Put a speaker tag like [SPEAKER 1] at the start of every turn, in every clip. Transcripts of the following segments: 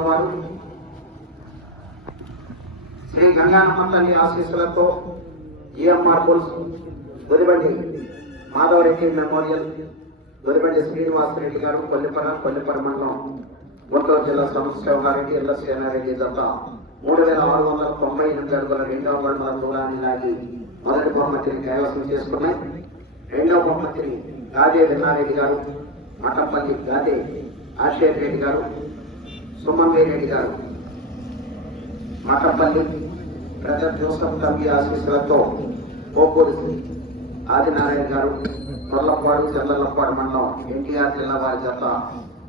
[SPEAKER 1] వారు శ్రీ గంగానమ్మ తల్లి ఆశీస్సులతో ఈఎంఆర్ పుల్స్ దొరిబండి మాధవరెడ్డి మెమోరియల్ దొరిబండి శ్రీనివాసరెడ్డి గారు కొల్లిపర కొల్లిపర మండలం గుంటూరు జిల్లా సంస్థారెడ్డి ఎల్ల సేనారెడ్డి జత మూడు వేల ఆరు వందల తొంభై ఎనిమిది అడుగుల రెండవ మండల దూరాన్ని లాగి మొదటి బహుమతిని కైవసం చేసుకున్నాయి. రెండవ బహుమతిని గాదే విన్నారెడ్డి గారు మఠంపల్లి గాదే ఆశేర్ రెడ్డి గారు సుమన్ రెడ్డి గారు మఠపల్లి బ్రదర్ జోసఫ్ తమ్మి ఆశీస్సులతో కోపూరి ఆదినారాయణ గారు కొల్లపాడు చల్లలపాడు మండలం ఎన్టీఆర్ జిల్లా వారి చేత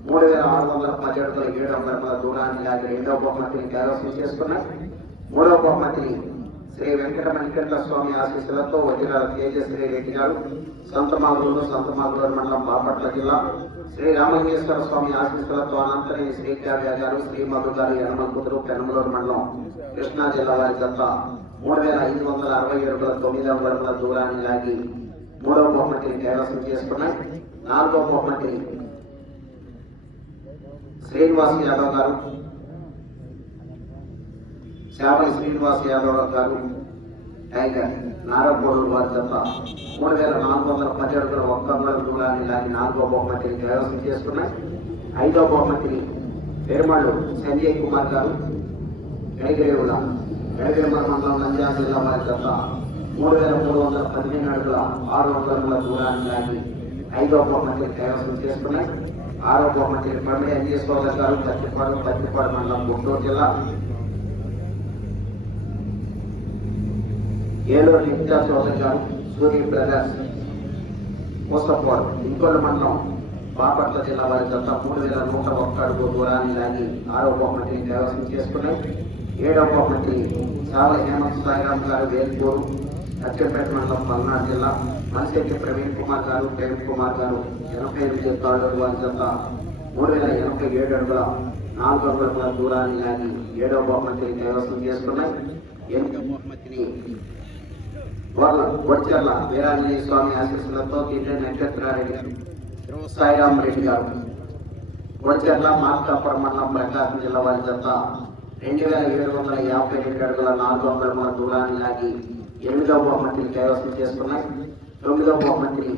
[SPEAKER 1] మూడు వేల ఆరు వందల పదిహేడు అడుగుల ఏడు వందల దూరాన్ని లాగి రెండవ బహుమతిని కైవసం చేసుకున్నారు. మూడవ బహుమతిని శ్రీ వెంకట మణికంఠ స్వామి ఆశీస్సులతో వదిలాల తేజశ్రీ రెడ్డి గారు సంతమాగులూరు సంతమాగులూరు మండలం బాపట్ల జిల్లా. శ్రీ రామలింగేశ్వర స్వామి ఆశీస్సులతో అనంతరం శ్రీ కావ్య గారు శ్రీ మధు గారు యనమల పెనమలూరు మండలం కృష్ణా జిల్లా వారి జత మూడు వేల ఐదు వందల అరవై అడుగుల తొమ్మిది అడుగుల దూరాన్ని లాగి మూడవ బహుమతిని కైవసం చేసుకున్నాయి. నాలుగవ బహుమతిని శ్రీనివాస్ యాదవ్ గారు శ్యామల శ్రీనివాస్ యాదవ్ గారు టైగర్ నారపోడు వారి తప్ప మూడు వేల నాలుగు వందల పది అడుగుల ఒక్క అడుగుల దూరాన్ని నాలుగో బహుమతిని వ్యవస్థ చేసుకున్నాయి ఐదో బహుమతిని పెరుమళ్ళు సంజయ్ కుమార్ గారు ఎడగిరేవుల ఎడగిరిమల మండలం నంద్యాల జిల్లా వారి తప్ప మూడు వేల మూడు వందల పదిహేను అడుగుల ఆరు వందల దూరాన్ని లాగి ఐదో బహుమతిని కైవసం చేసుకున్నాయి ఆరో బహుమతిని పమిడి అంజేశ్వర గారు పత్తిపాడు పత్తిపాడు మండలం గుంటూరు జిల్లా. ఏలూరు నిత్యా చౌదరి గారు సూర్య బ్రదర్స్ మోసపోడు ఇంకొల్లు మండలం బాపట్ల జిల్లా వారి గత మూడు వేల నూట ఒక్క అడుగు దూరాన్ని లాగి ఆరో బహుమతిని కైవసం చేసుకున్నాయి. ఏడవ బహుమతి చాలా హేమంత్ సాయిరామ్ గారు వేల్పూరు అచ్చంపేట మండలం పల్నాడు జిల్లా. మనిశెట్టి ప్రవీణ్ కుమార్ గారు ప్రేమ్ కుమార్ గారు ఎనభై ఎనిమిది తాళ్ళూరు వారి జత మూడు వేల ఎనభై ఏడు అడుగుల నాలుగు అడుగుల దూరాన్ని లాగి ఏడవ బహుమతిని కైవసం చేసుకున్నాయి. ఎనిమిదవ బహుమతిని వాళ్ళ వచ్చర్ల వీరాంజనేయ స్వామి ఆశీస్సులతో తింటే నక్షత్రారెడ్డి గారు సాయిరామ్ రెడ్డి గారు. వచ్చర్ల మార్కాపురం మండలం ప్రకాశం జిల్లా వారి జత రెండు వేల ఏడు వందల యాభై రెండు అడుగుల నాలుగు వందల మూడు దూరాన్ని లాగి ఎనిమిదవ బహుమతిని కైవసం చేసుకున్నాయి. తొమ్మిదవ బహుమతిని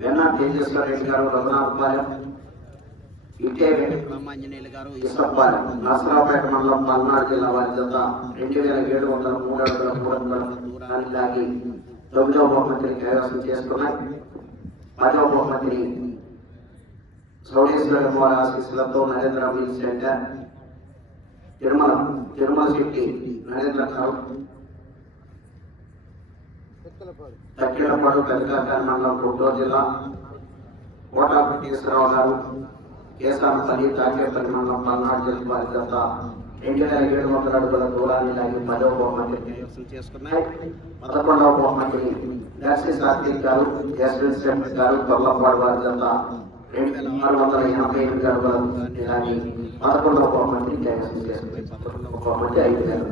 [SPEAKER 1] వెన్నా తేజేశ్వర రెడ్డి గారు రఘునాథ్ పాలెం వెంకటరామాంజనేయులు గారు మండలం పల్నాడు జిల్లా వారి జత రెండు వేల ఏడు వందల మూడు అడుగుల మూడు వందల దూరాన్ని లాగి తొమ్మిదవ బహుమతిని కైవసం చేసుకున్నాయి పదవ బహుమతిని సౌడేశ్వర వారి ఆశీస్సులతో నరేంద్ర మిల్ సెంటర్ తిరుమల తిరుమల శెట్టి నరేంద్ర గారు. తక్కిడపాడు పెద్దకాకాని మండలం గుంటూరు జిల్లా కోటా వెంకటేశ్వరరావు గారు. కేసానపల్లి తాకేపల్లి మండలం పల్నాడు జిల్లా వారి రెండు వేల ఏడు వందల అడుగుల దూరాన్ని లాగి పదవ బహుమతి కైవసం చేసుకున్నాయి. పదకొండవ బహుమతిని దర్శి సాత్విక్ గారు ఎస్ఎల్ శెట్టి గారు కొల్లపాడు వారి రెండు వేల ఆరు వందల ఎనభై ఎనిమిది అడుగుల లాగి పదకొండవ బహుమతిని కైవసం చేసుకున్నాయి. పదకొండవ బహుమతి ఐదు వేల.